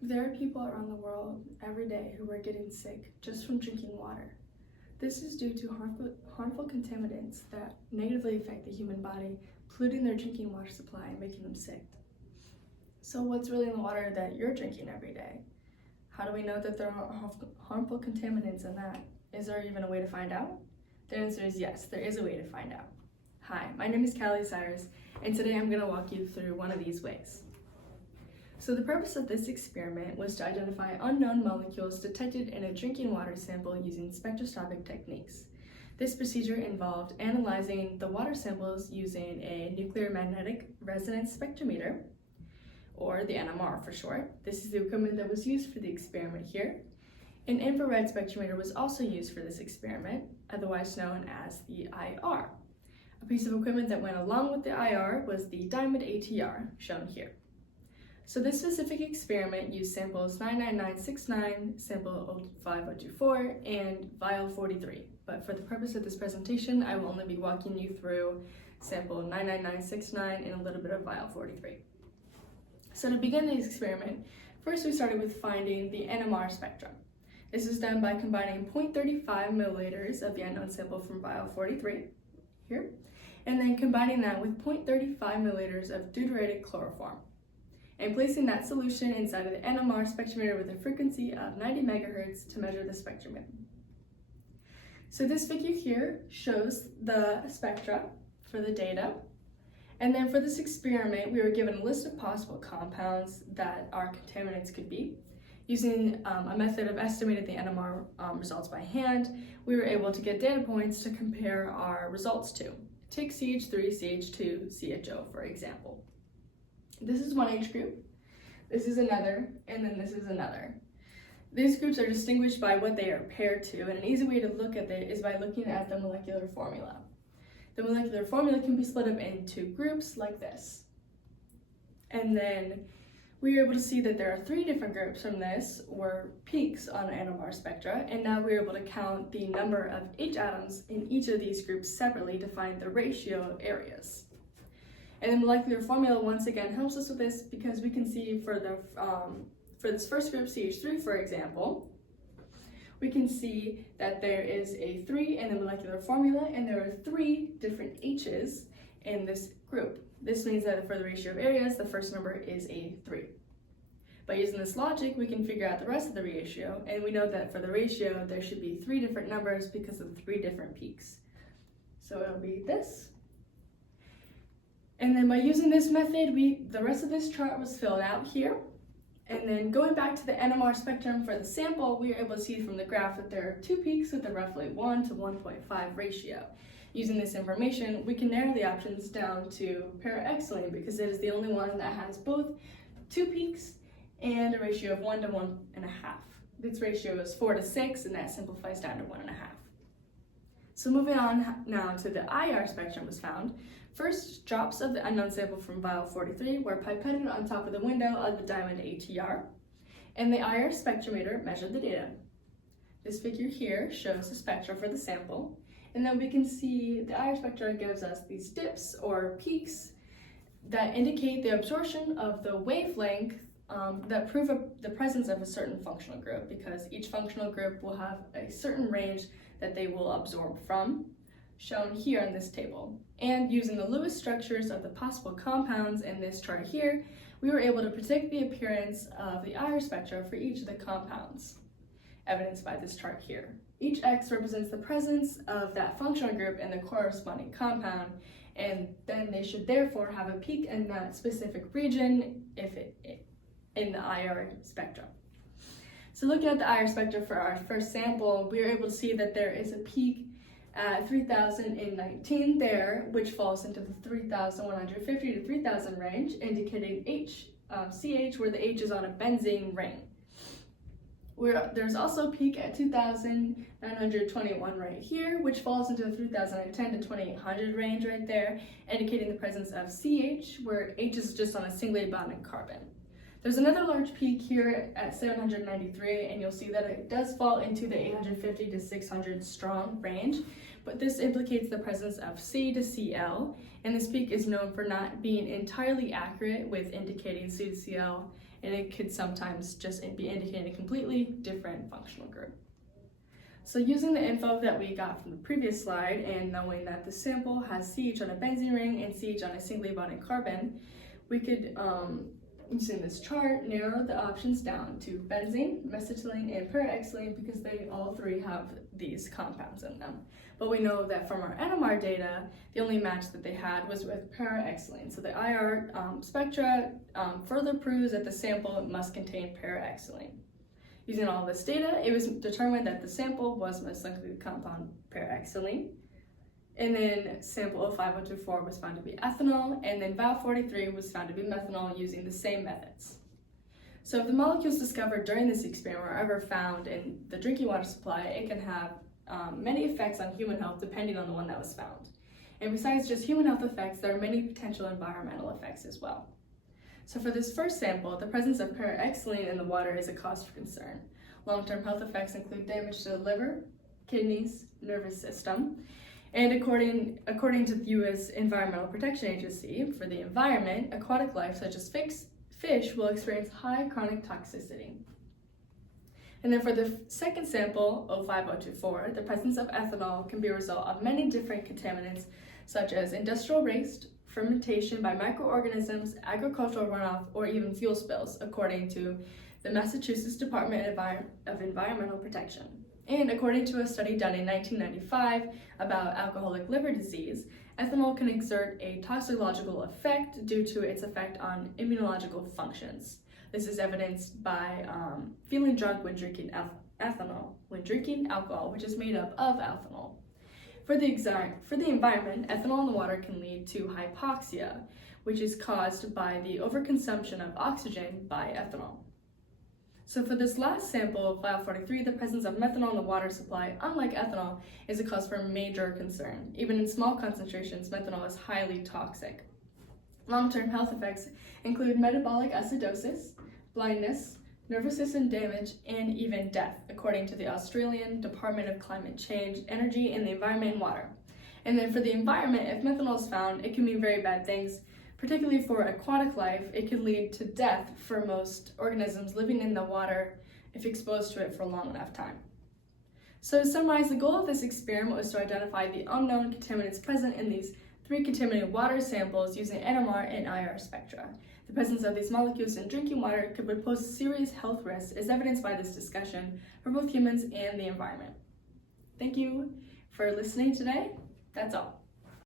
There are people around the world every day who are getting sick just from drinking water. This is due to harmful contaminants that negatively affect the human body, polluting their drinking water supply and making them sick. So what's really in the water that you're drinking every day? How do we know that there are harmful contaminants in that? Is there even a way to find out? The answer is yes, there is a way to find out. Hi, my name is Callie Cyrus, and today I'm going to walk you through one of these ways. So the purpose of this experiment was to identify unknown molecules detected in a drinking water sample using spectroscopic techniques. This procedure involved analyzing the water samples using a nuclear magnetic resonance spectrometer, or the NMR for short. This is the equipment that was used for the experiment here. An infrared spectrometer was also used for this experiment, otherwise known as the IR. A piece of equipment that went along with the IR was the diamond ATR, shown here. So this specific experiment used samples 99969, sample 05024, and vial 43. But for the purpose of this presentation, I will only be walking you through sample 99969 and a little bit of vial 43. So to begin the experiment, first we started with finding the NMR spectrum. This is done by combining 0.35 milliliters of the unknown sample from vial 43, here, and then combining that with 0.35 milliliters of deuterated chloroform, and placing that solution inside of the NMR spectrometer with a frequency of 90 megahertz to measure the spectrum. So this figure here shows the spectra for the data. And then for this experiment, we were given a list of possible compounds that our contaminants could be. Using a method of estimating the NMR results by hand, we were able to get data points to compare our results to. Take CH3, CH2, CHO, for example. This is one age group, this is another, and then this is another. These groups are distinguished by what they are paired to, and an easy way to look at it is by looking at the molecular formula. The molecular formula can be split up into groups like this. And then we were able to see that there are 3 different groups from this were peaks on NMR spectra, and now we're able to count the number of H atoms in each of these groups separately to find the ratio of areas. And the molecular formula once again helps us with this because we can see for this first group, CH3 for example, we can see that there is a 3 in the molecular formula and there are 3 different H's in this group. This means that for the ratio of areas, the first number is a 3. By using this logic, we can figure out the rest of the ratio, and we know that for the ratio, there should be 3 different numbers because of 3 different peaks. So it'll be this. And then by using this method, the rest of this chart was filled out here. And then going back to the NMR spectrum for the sample, we were able to see from the graph that there are 2 peaks with a roughly 1 to 1.5 ratio. Using this information, we can narrow the options down to para-X-lane because it is the only one that has both 2 peaks and a ratio of 1 to 1.5. This ratio is 4 to 6, and that simplifies down to 1.5. So moving on now to the IR spectrum was found. First, drops of the unknown sample from vial 43 were pipetted on top of the window of the diamond ATR, and the IR spectrometer measured the data. This figure here shows the spectra for the sample, and then we can see the IR spectra gives us these dips or peaks that indicate the absorption of the wavelength that prove the presence of a certain functional group, because each functional group will have a certain range that they will absorb from, shown here in this table. And using the Lewis structures of the possible compounds in this chart here, we were able to predict the appearance of the IR spectra for each of the compounds, evidenced by this chart here. Each X represents the presence of that functional group in the corresponding compound, and then they should therefore have a peak in that specific region in the IR spectrum. So looking at the IR spectra for our first sample, we were able to see that there is a peak at 3019 there, which falls into the 3150 to 3000 range, indicating CH, where the H is on a benzene ring. There's also a peak at 2921 right here, which falls into the 3010 to 2800 range right there, indicating the presence of CH, where H is just on a singly bonded carbon. There's another large peak here at 793, and you'll see that it does fall into the 850 to 600 strong range, but this implicates the presence of C to Cl, and this peak is known for not being entirely accurate with indicating C to Cl and it could sometimes just be indicating a completely different functional group. So using the info that we got from the previous slide and knowing that the sample has CH on a benzene ring and CH on a singly bonded carbon, we could, using this chart, narrow the options down to benzene, mesitylene, and para-xylene because they all three have these compounds in them. But we know that from our NMR data, the only match that they had was with para-xylene. So the IR spectra further proves that the sample must contain para-xylene. Using all this data, it was determined that the sample was most likely the compound para-xylene. And then sample 05024 was found to be ethanol, and then vial 43 was found to be methanol using the same methods. So if the molecules discovered during this experiment are ever found in the drinking water supply, it can have many effects on human health depending on the one that was found. And besides just human health effects, there are many potential environmental effects as well. So for this first sample, the presence of para-xylene in the water is a cause for concern. Long-term health effects include damage to the liver, kidneys, nervous system, and according to the U.S. Environmental Protection Agency, for the environment, aquatic life such as fish will experience high chronic toxicity. And then for the second sample, 05024, the presence of ethanol can be a result of many different contaminants such as industrial waste, fermentation by microorganisms, agricultural runoff, or even fuel spills, according to the Massachusetts Department of Environmental Protection. And according to a study done in 1995 about alcoholic liver disease, ethanol can exert a toxicological effect due to its effect on immunological functions. This is evidenced by feeling drunk when drinking alcohol, which is made up of ethanol. For the environment, ethanol in the water can lead to hypoxia, which is caused by the overconsumption of oxygen by ethanol. So for this last sample, vial 43, the presence of methanol in the water supply, unlike ethanol, is a cause for major concern. Even in small concentrations, methanol is highly toxic. Long-term health effects include metabolic acidosis, blindness, nervous system damage, and even death, according to the Australian Department of Climate Change, Energy and the Environment and Water. And then for the environment, if methanol is found, it can mean very bad things. Particularly for aquatic life, it could lead to death for most organisms living in the water if exposed to it for a long enough time. So to summarize, the goal of this experiment was to identify the unknown contaminants present in these 3 contaminated water samples using NMR and IR spectra. The presence of these molecules in drinking water could pose serious health risks, as evidenced by this discussion for both humans and the environment. Thank you for listening today. That's all.